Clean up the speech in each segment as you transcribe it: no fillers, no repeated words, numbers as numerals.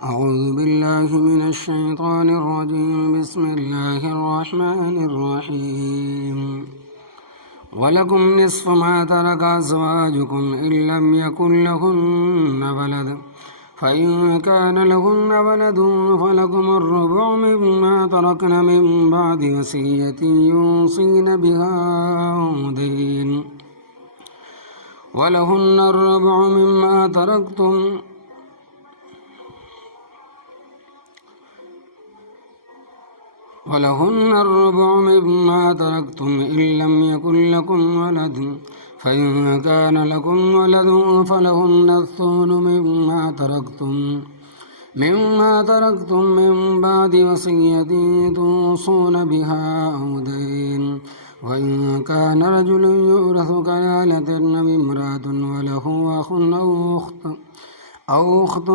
أعوذ بالله من الشيطان الرجيم. بسم الله الرحمن الرحيم. ولكم نصف ما ترك أزواجكم إن لم يكن لهن ولد فإن كان لهن ولد فلكم الربع مما تركن من بعد وصية يوصين بها أو دين ولهن الربع مما تركتم إن لم يكن لكم ولد فإن كان لكم ولد فلهن الثلث مما تركتم من بعد وصية توصون بها أو دين وإن كان رجل يورث كلالة امرأة وله أخ أو أخت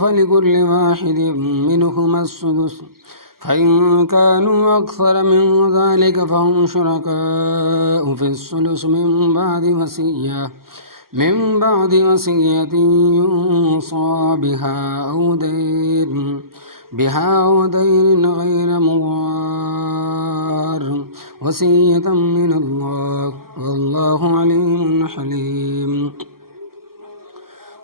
فلكل واحد منهما السدس فإن كانوا أكثر من ذلك فهم شركاء في الثلث من بعد وصية يوصى بها أو دين غير مضار وصية من الله والله عليم حليم.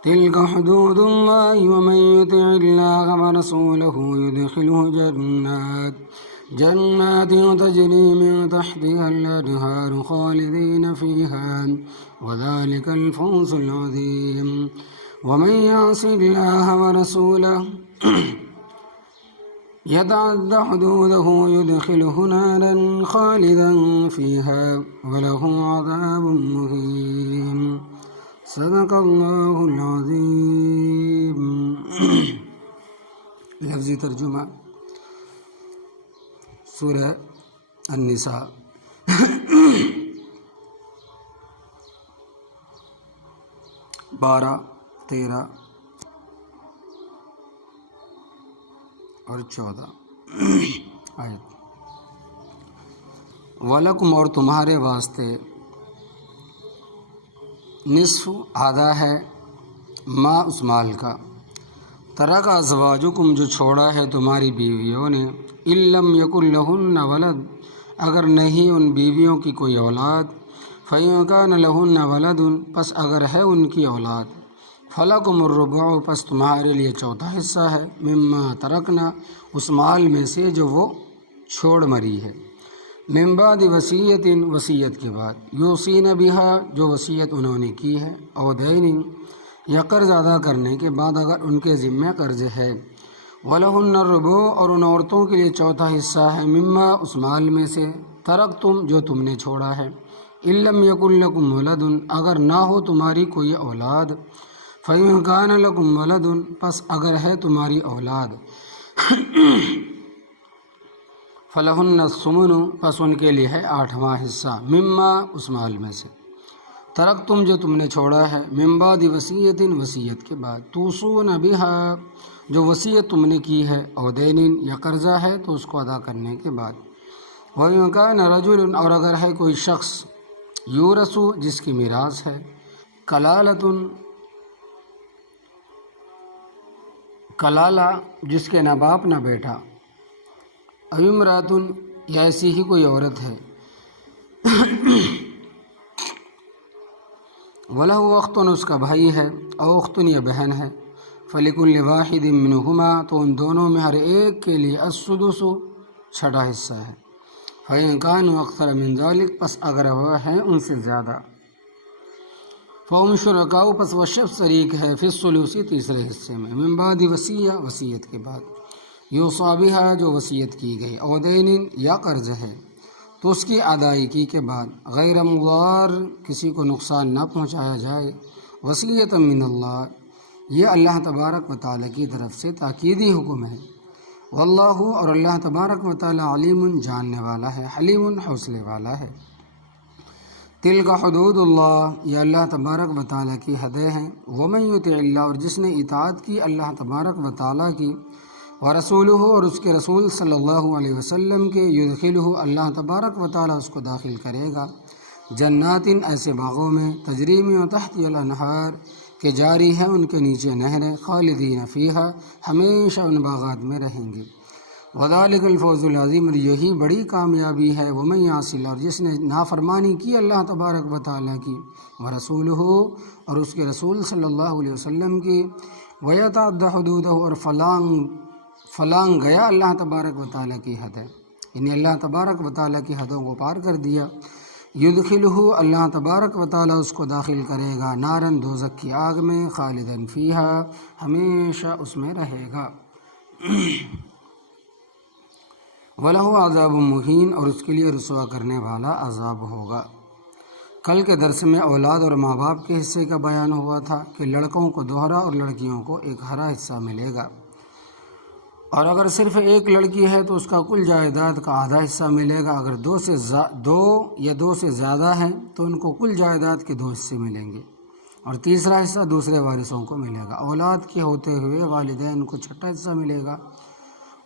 تلك حدود الله ومن يطع الله ورسوله يدخله جنات تجري من تحتها الأنهار خالدين فيها وذلك الفوز العظيم. ومن يعص الله ورسوله يتعد حدوده يدخله نارا خالدا فيها وله عذاب مهين. صدق اللہ العظیم. لفظی ترجمہ سورہ النساء. بارہ، 13 اور 14 آیت. وَلَكُمْ اور تمہارے واسطے نصف آدھا ہے ما اس مال کا ترک ازواجکم جو چھوڑا ہے تمہاری بیویوں نے ان لم یکن لہن ولد اگر نہیں ان بیویوں کی کوئی اولاد فإن کان لہن ولد پس اگر ہے ان کی اولاد فلکم الربع پس تمہارے لیے چوتھا حصہ ہے مما ترکنا اس مال میں سے جو وہ چھوڑ مری ہے من بعد وصیت وصیت کے بعد یوصین بہا جو وصیت انہوں نے کی ہے او دین یا قرض ادا کرنے کے بعد اگر ان کے ذمہ قرض ہے ولہن الربع اور ان عورتوں کے لیے چوتھا حصہ ہے مما اس مال میں سے ترکتم جو تم نے چھوڑا ہے ان لم یکن لکم ولد اگر نہ ہو تمہاری کوئی اولاد فإن کان لکم ولد پس اگر ہے تمہاری اولاد فلہن الثمن پس ان کے لیے ہے 8واں حصہ مما اس مال میں سے ترکتم جو تم نے چھوڑا ہے من بعد وصیت وصیت کے بعد توصون بہا جو وصیت تم نے کی ہے او دین یا قرضہ ہے تو اس کو ادا کرنے کے بعد وَإِنْ كَانَ رَجُلٌ اور اگر ہے کوئی شخص یورث جس کی میراث ہے کلالہ جس کے نہ باپ نہ بیٹا امرأۃ یا ایسی ہی کوئی عورت ہے وَلَهُ أَخْتٌ اس کا بھائی ہے او اخت یا بہن ہے فَلِكُلِّ وَاحِدٍ مِّنْهُمَا تو ان دونوں میں ہر ایک کے لیے السدس چھٹا حصہ ہے فَإِنْ كَانُوا أَكْثَرَ مِنْ ذَلِكَ پس اگر وہ ہیں ان سے زیادہ فَهُمْ شُرَكَاءُ پس وہ شب شریک ہے فی الثلث تیسرے حصے میں من بعد وصیہ وصیت کے بعد یوصی بہا جو وصیت کی گئی او دین یا قرض ہے تو اس کی ادائیگی کے بعد غیر مضار کسی کو نقصان نہ پہنچایا جائے وصیۃ من اللہ یہ اللہ تبارک و تعالیٰ کی طرف سے تاکیدی حکم ہے واللہ اور اللہ تبارک و تعالیٰ علیم جاننے والا ہے حلیم حوصلے والا ہے. تلک حدود اللہ یہ اللہ تبارک و تعالیٰ کی حدیں ہیں. ومن یطع اللہ اور جس نے اطاعت کی اللہ تبارک و تعالیٰ کی ورسولہ اور اس کے رسول صلی اللہ علیہ وسلم کے یدخلہ اللہ تبارک و تعالیٰ اس کو داخل کرے گا جنات ایسے باغوں میں تجری من تحتها الانہار کہ جاری ہے ان کے نیچے نہریں، خالدین فیہا، ہمیشہ ان باغات میں رہیں گے۔ وذالک الفوز العظیم، اور یہی بڑی کامیابی ہے، ومن یعص اللہ، اور جس نے نافرمانی کی اللہ تبارک و تعالیٰ کی، ورسولہ، اور اس کے رسول صلی اللہ علیہ وسلم کی، ویتعد حدودہ، اور فلانگ گیا اللہ تبارک و تعالیٰ کی حد ہے، یعنی اللہ تبارک و تعالیٰ کی حدوں کو پار کر دیا، یدخلہ، اللہ تبارک و تعالیٰ اس کو داخل کرے گا، نارن، دوزخ کی آگ میں، خالدن فیہا، ہمیشہ اس میں رہے گا، وَلَهُ عَذَابٌ مُّهِینٌ، اور اس کے لیے رسوا کرنے والا عذاب ہوگا۔ کل کے درس میں اولاد اور ماں باپ کے حصے کا بیان ہوا تھا کہ لڑکوں کو دوہرا اور لڑکیوں کو ایک ہرا حصہ ملے گا، اور اگر صرف ایک لڑکی ہے تو اس کا کل جائیداد کا آدھا حصہ ملے گا، اگر دو سے زیادہ ہیں تو ان کو کل جائیداد کے 2 حصے ملیں گے، اور تیسرا حصہ دوسرے وارثوں کو ملے گا۔ اولاد کے ہوتے ہوئے والدین کو 6واں حصہ ملے گا،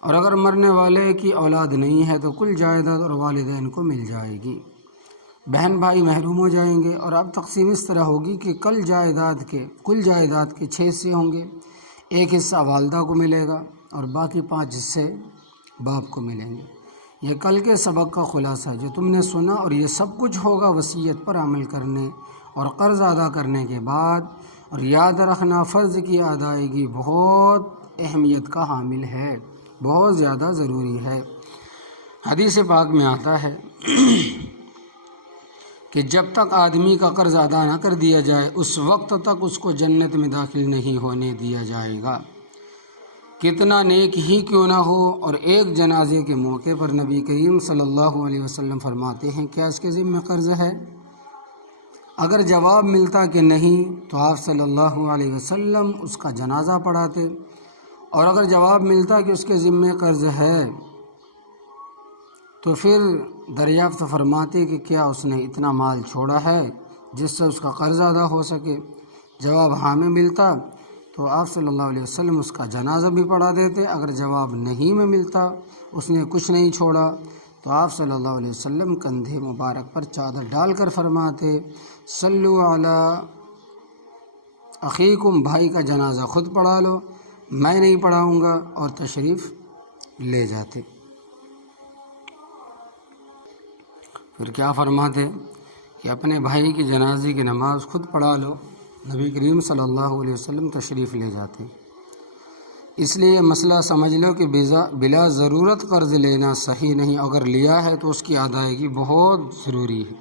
اور اگر مرنے والے کی اولاد نہیں ہے تو کل جائیداد اور والدین کو مل جائے گی، بہن بھائی محروم ہو جائیں گے۔ اور اب تقسیم اس طرح ہوگی کہ کل جائیداد کے 6 حصے ہوں گے، ایک حصہ والدہ کو ملے گا اور باقی 5 حصے باپ کو ملیں گے۔ یہ کل کے سبق کا خلاصہ ہے جو تم نے سنا، اور یہ سب کچھ ہوگا وصیت پر عمل کرنے اور قرض ادا کرنے کے بعد، اور یاد رکھنا فرض کی ادائیگی بہت اہمیت کا حامل ہے، بہت زیادہ ضروری ہے۔ حدیث پاک میں آتا ہے کہ جب تک آدمی کا قرض ادا نہ کر دیا جائے اس وقت تک اس کو جنت میں داخل نہیں ہونے دیا جائے گا، کتنا نیک ہی کیوں نہ ہو۔ اور ایک جنازے کے موقع پر نبی کریم صلی اللہ علیہ وسلم فرماتے ہیں، کیا اس کے ذمہ قرض ہے؟ اگر جواب ملتا کہ نہیں تو آپ صلی اللہ علیہ وسلم اس کا جنازہ پڑھاتے، اور اگر جواب ملتا کہ اس کے ذمہ قرض ہے تو پھر دریافت فرماتے کہ کیا اس نے اتنا مال چھوڑا ہے جس سے اس کا قرض ادا ہو سکے۔ جواب ہاں میں ملتا تو آپ صلی اللہ علیہ وسلم اس کا جنازہ بھی پڑھا دیتے، اگر جواب نہیں میں ملتا، اس نے کچھ نہیں چھوڑا، تو آپ صلی اللہ علیہ وسلم کندھے مبارک پر چادر ڈال کر فرماتے، صلو علی اخیکم، بھائی کا جنازہ خود پڑھا لو، میں نہیں پڑھاؤں گا، اور تشریف لے جاتے۔ پھر کیا فرماتے کہ اپنے بھائی کی جنازے کی نماز خود پڑھا لو، نبی کریم صلی اللہ علیہ وسلم تشریف لے جاتے۔ اس لیے یہ مسئلہ سمجھ لو کہ بلا ضرورت قرض لینا صحیح نہیں، اگر لیا ہے تو اس کی ادائیگی بہت ضروری ہے،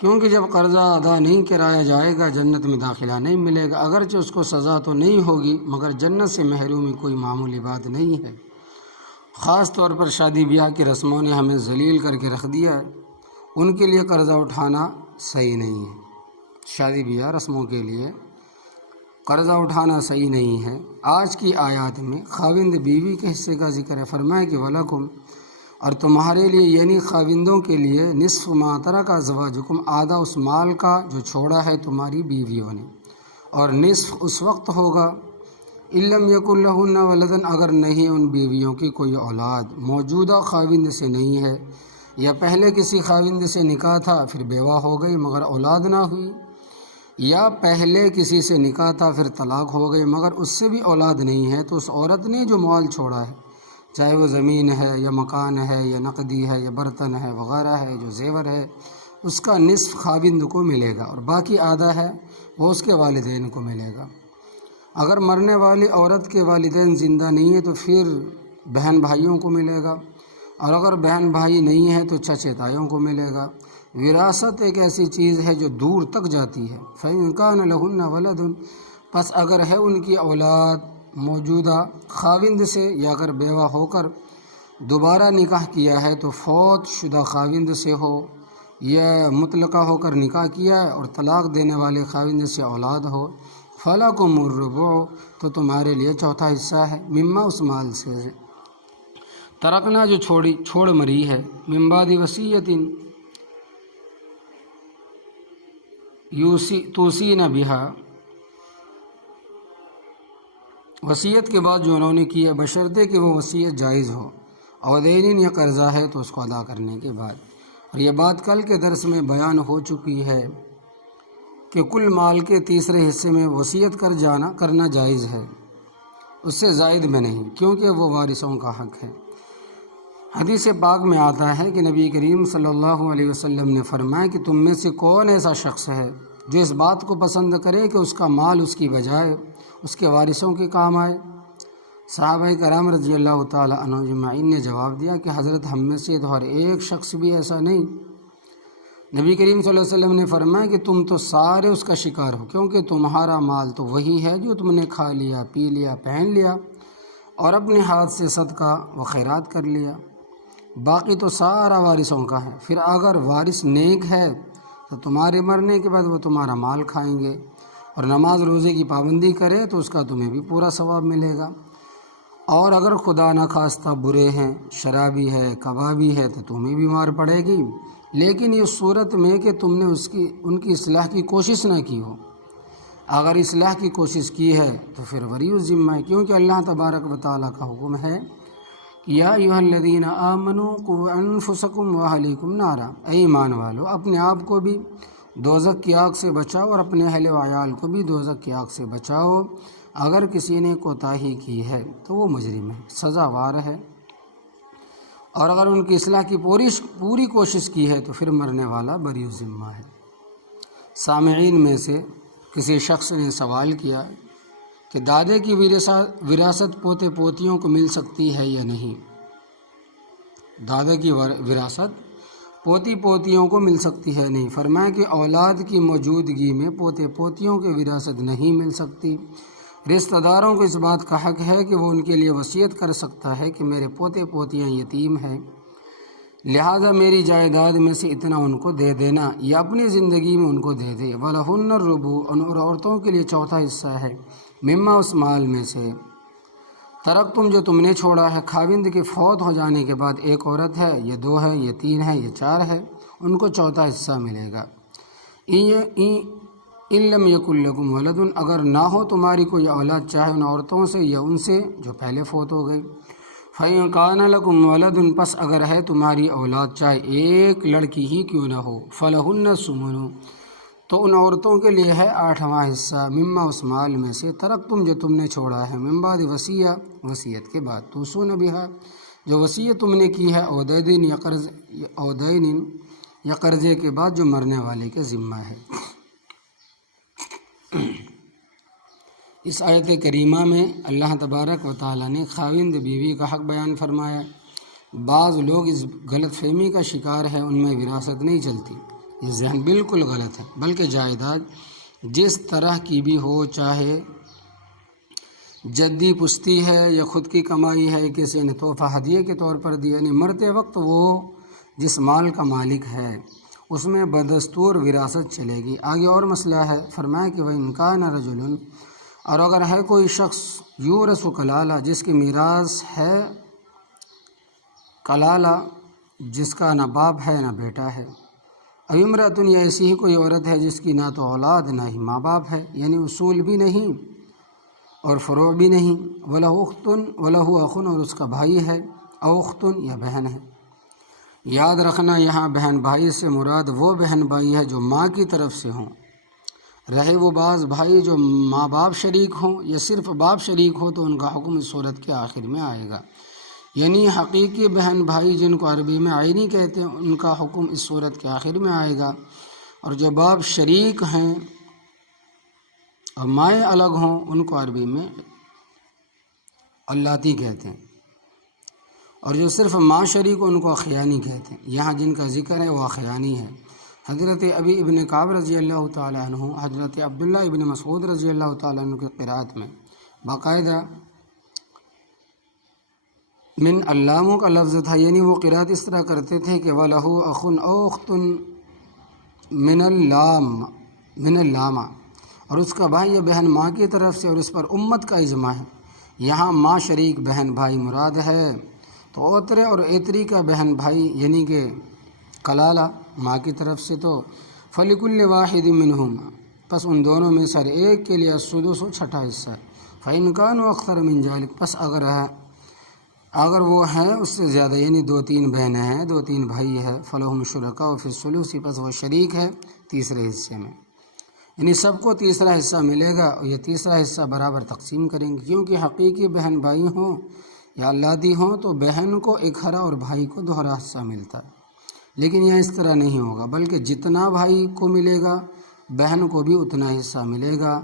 کیونکہ جب قرضہ ادا نہیں کرایا جائے گا جنت میں داخلہ نہیں ملے گا، اگرچہ اس کو سزا تو نہیں ہوگی مگر جنت سے محرومی کوئی معمولی بات نہیں ہے۔ خاص طور پر شادی بیاہ کی رسموں نے ہمیں ذلیل کر کے رکھ دیا ہے، ان کے لیے قرضہ اٹھانا صحیح نہیں ہے، شادی بیاہ رسموں کے لیے قرضہ اٹھانا صحیح نہیں ہے۔ آج کی آیات میں خاوند بیوی کے حصے کا ذکر ہے، فرمایا کہ وَلَكُمْ، اور تمہارے لیے یعنی خاوندوں کے لیے، نصف ما ترک ازواجکم، آدھا اس مال کا جو چھوڑا ہے تمہاری بیویوں نے، اور نصف اس وقت ہوگا ان لم یکن لہن ولدن، اگر نہیں ان بیویوں کی کوئی اولاد، موجودہ خاوند سے نہیں ہے، یا پہلے کسی خاوند سے نکاح تھا پھر بیوہ ہو گئی مگر اولاد نہ ہوئی، یا پہلے کسی سے نکاح تھا پھر طلاق ہو گئی مگر اس سے بھی اولاد نہیں ہے، تو اس عورت نے جو مال چھوڑا ہے، چاہے وہ زمین ہے یا مکان ہے یا نقدی ہے یا برتن ہے وغیرہ ہے، جو زیور ہے، اس کا نصف خاوند کو ملے گا، اور باقی آدھا ہے وہ اس کے والدین کو ملے گا۔ اگر مرنے والی عورت کے والدین زندہ نہیں ہیں تو پھر بہن بھائیوں کو ملے گا، اور اگر بہن بھائی نہیں ہیں تو چچے تائیوں کو ملے گا۔ وراثت ایک ایسی چیز ہے جو دور تک جاتی ہے۔ فَإِنْ كَانَ لَهُنَّ وَلَدٌ، پس اگر ہے ان کی اولاد موجودہ خاوند سے، یا اگر بیوہ ہو کر دوبارہ نکاح کیا ہے تو فوت شدہ خاوند سے ہو، یا مطلقہ ہو کر نکاح کیا ہے اور طلاق دینے والے خاوند سے اولاد ہو، فَلَكُمُ الرُّبُعُ، تو تمہارے لیے چوتھا حصہ ہے، مما، اس مال سے، ترکنا جو چھوڑ مری ہے، من بعد وصیۃ توصین بہا، وصیت کے بعد جو انہوں نے کی ہے، بشرطے کہ وہ وصیت جائز ہو، اور دین یا قرضہ ہے تو اس کو ادا کرنے کے بعد۔ اور یہ بات کل کے درس میں بیان ہو چکی ہے کہ کل مال کے تیسرے حصے میں وصیت کرنا جائز ہے، اس سے زائد میں نہیں، کیونکہ وہ وارثوں کا حق ہے۔ حدیث پاک میں آتا ہے کہ نبی کریم صلی اللہ علیہ وسلم نے فرمایا کہ تم میں سے کون ایسا شخص ہے جو اس بات کو پسند کرے کہ اس کا مال اس کی بجائے اس کے وارثوں کے کام آئے؟ صحابہ کرام رضی اللہ تعالی عنہ اجمعین نے جواب دیا کہ حضرت ہم میں سے تو ہر ایک شخص بھی ایسا نہیں۔ نبی کریم صلی اللہ علیہ وسلم نے فرمایا کہ تم تو سارے اس کا شکار ہو، کیونکہ تمہارا مال تو وہی ہے جو تم نے کھا لیا، پی لیا، پہن لیا اور اپنے ہاتھ سے صدقہ و خیرات کر لیا، باقی تو سارا وارثوں کا ہے۔ پھر اگر وارث نیک ہے تو تمہارے مرنے کے بعد وہ تمہارا مال کھائیں گے، اور نماز روزے کی پابندی کرے تو اس کا تمہیں بھی پورا ثواب ملے گا، اور اگر خدا نخواستہ برے ہیں، شرابی ہے، کبابی ہے، تو تمہیں بھی مار پڑے گی، لیکن اس صورت میں کہ تم نے ان کی اصلاح کی کوشش نہ کی ہو۔ اگر اصلاح کی کوشش کی ہے تو پھر ولی الذمہ ہے، کیونکہ اللہ تبارک و تعالیٰ کا حکم ہے کہ یا ایھا الذین آمنوا قوا انفسکم واہلیکم نارا، اے ایمان والو اپنے آپ کو بھی دوزخ کی آگ سے بچاؤ اور اپنے اہل و عیال کو بھی دوزخ کی آگ سے بچاؤ۔ اگر کسی نے کوتاہی کی ہے تو وہ مجرم ہے، سزاوار ہے، اور اگر ان کی اصلاح کی پوری کوشش کی ہے تو پھر مرنے والا بری الذمہ ہے۔ سامعین میں سے کسی شخص نے سوال کیا کہ دادے کی وراثت پوتے پوتیوں کو مل سکتی ہے یا نہیں؟ دادا کی وراثت پوتی پوتیوں کو مل سکتی ہے نہیں؟ فرمایا کہ اولاد کی موجودگی میں پوتے پوتیوں کی وراثت نہیں مل سکتی۔ رشتہ داروں کو اس بات کا حق ہے کہ وہ ان کے لیے وصیت کر سکتا ہے کہ میرے پوتے پوتیاں یتیم ہیں، لہذا میری جائیداد میں سے اتنا ان کو دے دینا، یا اپنی زندگی میں ان کو دے دے۔ وَلَهُنَّ الرُّبُعُ، اور عورتوں کے لیے چوتھا حصہ ہے، مما اس مال میں سے ترک تم جو تم نے چھوڑا ہے، خاوند کے فوت ہو جانے کے بعد ایک عورت ہے، یہ 2 ہے، یہ 3 ہے، یہ 4 ہے، ان کو چوتھا حصہ ملے گا۔ ان لم یکن لکم ولد، اگر نہ ہو تمہاری کوئی اولاد، چاہے ان عورتوں سے یا ان سے جو پہلے فوت ہو گئی۔ فَإِن كَانَ لَكُمْ وَلَدٌ، پس اگر ہے تمہاری اولاد چاہے ایک لڑکی ہی کیوں نہ ہو، فَلَهُنَّ الثُّمُنُ، تو ان عورتوں کے لیے ہے 8واں حصہ، مما اس مال میں سے ترک تم جو تم نے چھوڑا ہے، من بعد وصیہ، وصیت کے بعد، توصون بہا، جو وصیت تم نے کی ہے، او دین یا قرضے کے بعد جو مرنے والے کے ذمہ ہے۔ اس آیت کریمہ میں اللہ تبارک و تعالیٰ نے خاوند بیوی کا حق بیان فرمایا۔ بعض لوگ اس غلط فہمی کا شکار ہے، ان میں وراثت نہیں چلتی، یہ ذہن بالکل غلط ہے، بلکہ جائیداد جس طرح کی بھی ہو، چاہے جدی پشتی ہے یا خود کی کمائی ہے، کسی نے تحفہ ہدیے کے طور پر دیا، یعنی مرتے وقت وہ جس مال کا مالک ہے اس میں بدستور وراثت چلے گی۔ آگے اور مسئلہ ہے، فرمایا کہ وَإِن كَانَ رَجُلٌ، اور اگر ہے کوئی شخص یورث کلالہ، جس کی میراث ہے کلالہ، جس کا نہ باپ ہے نہ بیٹا ہے، او امرأۃ، یا ایسی ہی کوئی عورت ہے جس کی نہ تو اولاد نہ ہی ماں باپ ہے، یعنی اصول بھی نہیں اور فروع بھی نہیں، وَلَهُ أَخٌ، اور اس کا بھائی ہے، او اخت یا بہن ہے۔ یاد رکھنا یہاں بہن بھائی سے مراد وہ بہن بھائی ہے جو ماں کی طرف سے ہوں، رہے وہ بعض بھائی جو ماں باپ شریک ہوں یا صرف باپ شریک ہو تو ان کا حکم اس صورت کے آخر میں آئے گا، یعنی حقیقی بہن بھائی جن کو عربی میں عینی کہتے ہیں، ان کا حکم اس صورت کے آخر میں آئے گا، اور جو باپ شریک ہیں اور مائیں الگ ہوں ان کو عربی میں اللاتی کہتے ہیں، اور جو صرف ماں شریک ہو ان کو اخیانی کہتے ہیں۔ یہاں جن کا ذکر ہے وہ اخیانی ہے۔ حضرت ابی ابن کعب رضی اللہ تعالیٰ عنہ، حضرت عبداللہ ابن مسعود رضی اللہ تعالیٰ عنہ کی قرأت میں باقاعدہ من علاموں کا لفظ تھا، یعنی وہ قرأت اس طرح کرتے تھے کہ وَلَهُ أَخٌ أَوْ أُخْتٌ من اللامہ، اور اس کا بھائی یا بہن ماں کی طرف سے، اور اس پر امت کا اجماع ہے۔ یہاں ماں شریک بہن بھائی مراد ہے، تو اوترے اور ایتری کا بہن بھائی یعنی کہ کلالہ ماں کی طرف سے، تو فَلِكُلِّ وَاحِدٍ مِّنْهُمْ، پس ان دونوں میں سر ایک کے لیے السدس، چھٹا حصہ ہے۔ فَإِن كَانُوا أَكْثَرَ مِن ذَلِكَ، پس اگر وہ ہیں اس سے زیادہ، یعنی 2-3 بہنیں ہیں، 2-3 بھائی ہے، فَلَهُمْ شُرَكَاءُ فِي الثُّلُثِ، پس وہ شریک ہے تیسرے حصے میں۔ یعنی سب کو تیسرا حصہ ملے گا اور یہ تیسرا حصہ برابر تقسیم کریں گے، کیونکہ حقیقی بہن بھائی ہوں یا اولادی ہوں تو بہن کو ایک ہرا اور بھائی کو دوہرا حصہ ملتا ہے، لیکن یہ اس طرح نہیں ہوگا، بلکہ جتنا بھائی کو ملے گا بہن کو بھی اتنا حصہ ملے گا۔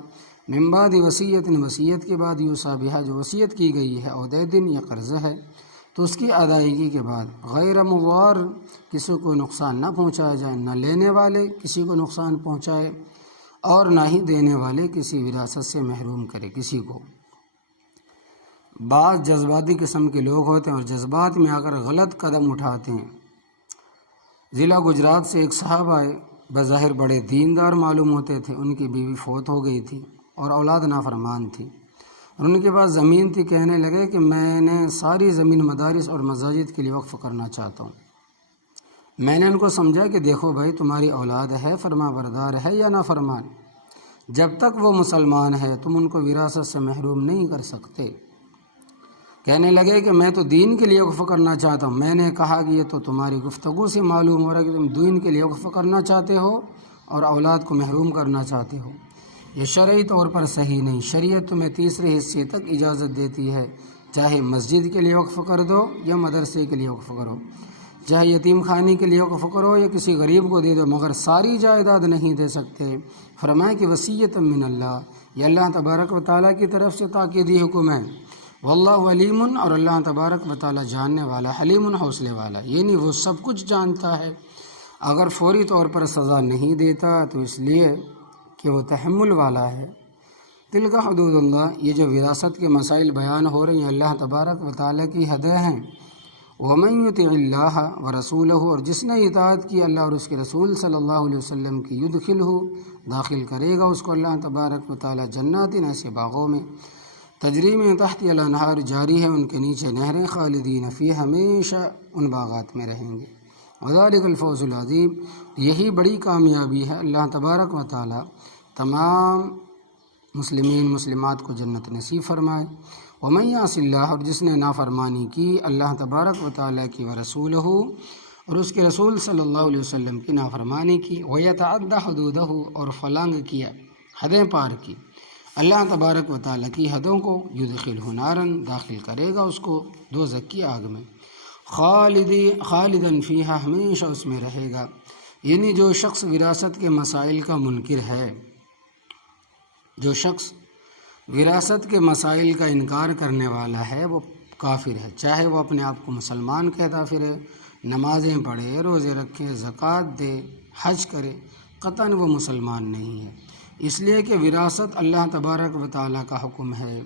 من بعد وصیت، وصیت کے بعد یوصی بہا، جو وصیت کی گئی ہے، او دین یا قرض ہے تو اس کی ادائیگی کے بعد، غیر مضار، کسی کو نقصان نہ پہنچایا جائے، نہ لینے والے کسی کو نقصان پہنچائے اور نہ ہی دینے والے کسی وراثت سے محروم کرے کسی کو۔ بعض جذباتی قسم کے لوگ ہوتے ہیں اور جذبات میں آ کر غلط قدم اٹھاتے ہیں۔ ضلع گجرات سے ایک صاحب آئے، بظاہر بڑے دیندار معلوم ہوتے تھے، ان کی بیوی فوت ہو گئی تھی اور اولاد نافرمان تھی، اور ان کے پاس زمین تھی۔ کہنے لگے کہ میں نے ساری زمین مدارس اور مساجد کے لیے وقف کرنا چاہتا ہوں۔ میں نے ان کو سمجھا کہ دیکھو بھائی، تمہاری اولاد ہے، فرما بردار ہے یا نافرمان، جب تک وہ مسلمان ہے تم ان کو وراثت سے محروم نہیں کر سکتے۔ کہنے لگے کہ میں تو دین کے لیے وقف کرنا چاہتا ہوں۔ میں نے کہا کہ یہ تو تمہاری گفتگو سے معلوم ہو رہا ہے کہ تم دین کے لیے وقف کرنا چاہتے ہو اور اولاد کو محروم کرنا چاہتے ہو، یہ شرعی طور پر صحیح نہیں۔ شریعت تمہیں تیسرے حصے تک اجازت دیتی ہے، چاہے مسجد کے لیے وقف کر دو یا مدرسے کے لیے وقف کرو، چاہے یتیم خانے کے لیے وقف کرو یا کسی غریب کو دے دو، مگر ساری جائیداد نہیں دے سکتے۔ فرمایا کہ وصیت من اللہ، یہ اللہ تبارک و تعالیٰ کی طرف سے تاکیدی حکم ہے۔ واللہ علیم، اور اللہ تبارک و تعالیٰ جاننے والا، حلیم، حوصلے والا، یعنی وہ سب کچھ جانتا ہے۔ اگر فوری طور پر سزا نہیں دیتا تو اس لیے کہ وہ تحمل والا ہے۔ تلک حدود اللہ، یہ جو وراثت کے مسائل بیان ہو رہے ہیں اللہ تبارک و تعالیٰ کی حدیں ہیں۔ ومن یطع اللہ ورسولہ، اور جس نے اطاعت کی اللہ اور اس کے رسول صلی اللہ علیہ وسلم کی، یدخلہ، داخل کرے گا اس کو اللہ تبارک و تعالیٰ جنات، ایسے باغوں میں، تجری من تحت الانہار، جاری ہے ان کے نیچے نہریں، خالدین فیہ، ہمیشہ ان باغات میں رہیں گے۔ وذالک الفوز العظیم، یہی بڑی کامیابی ہے۔ اللہ تبارک و تعالیٰ تمام مسلمین مسلمات کو جنت نصیب فرمائے۔ ومن یعص اللہ، اور جس نے نافرمانی کی اللہ تبارک و تعالیٰ کی، ورسولہ، اور اس کے رسول صلی اللہ علیہ وسلم کی نافرمانی کی، ویتعدی حدودہ، اور فلانگ کیا، حدیں پار کی اللہ تبارک و تعالیٰ کی حدوں کو، یدخلہ نارا، داخل کرے گا اس کو دوزخ کی آگ میں، خالداً فیہا، ہمیشہ اس میں رہے گا۔ یعنی جو شخص وراثت کے مسائل کا منکر ہے، جو شخص وراثت کے مسائل کا انکار کرنے والا ہے، وہ کافر ہے، چاہے وہ اپنے آپ کو مسلمان کہتا پھرے، نمازیں پڑھے، روزے رکھے، زکوٰۃ دے، حج کرے، قطعاً وہ مسلمان نہیں ہے، اس لیے کہ وراثت اللہ تبارک و تعالیٰ کا حکم ہے،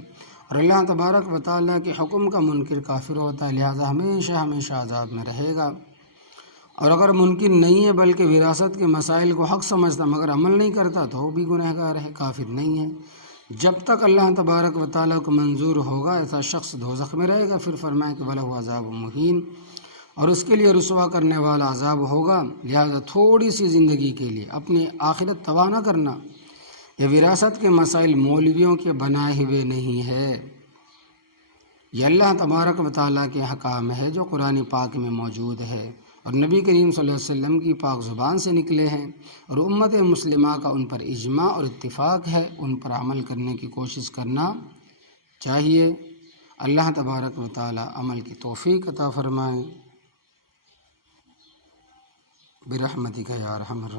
اور اللہ تبارک و تعالیٰ کے حکم کا منکر کافر ہوتا ہے، لہٰذا ہمیشہ ہمیشہ عذاب میں رہے گا۔ اور اگر ممکن نہیں ہے بلکہ وراثت کے مسائل کو حق سمجھتا مگر عمل نہیں کرتا تو وہ بھی گنہگار ہے، کافر نہیں ہے۔ جب تک اللہ تبارک و تعالیٰ کو منظور ہوگا ایسا شخص دوزخ میں رہے گا۔ پھر فرمایا کہ وَلَهُ عَذَابٌ مُّهِینٌ، اور اس کے لیے رسوا کرنے والا عذاب ہوگا۔ لہذا تھوڑی سی زندگی کے لیے اپنی آخرت تباہ نہ کرنا۔ یہ وراثت کے مسائل مولویوں کے بنائے ہوئے نہیں ہے، یہ اللہ تبارک و تعالیٰ کے حکام ہے جو قرآن پاک میں موجود ہے اور نبی کریم صلی اللہ علیہ وسلم کی پاک زبان سے نکلے ہیں، اور امت مسلمہ کا ان پر اجماع اور اتفاق ہے، ان پر عمل کرنے کی کوشش کرنا چاہیے۔ اللہ تبارک و تعالیٰ عمل کی توفیق عطا فرمائے، برحمتک یا ارحم الراحمین۔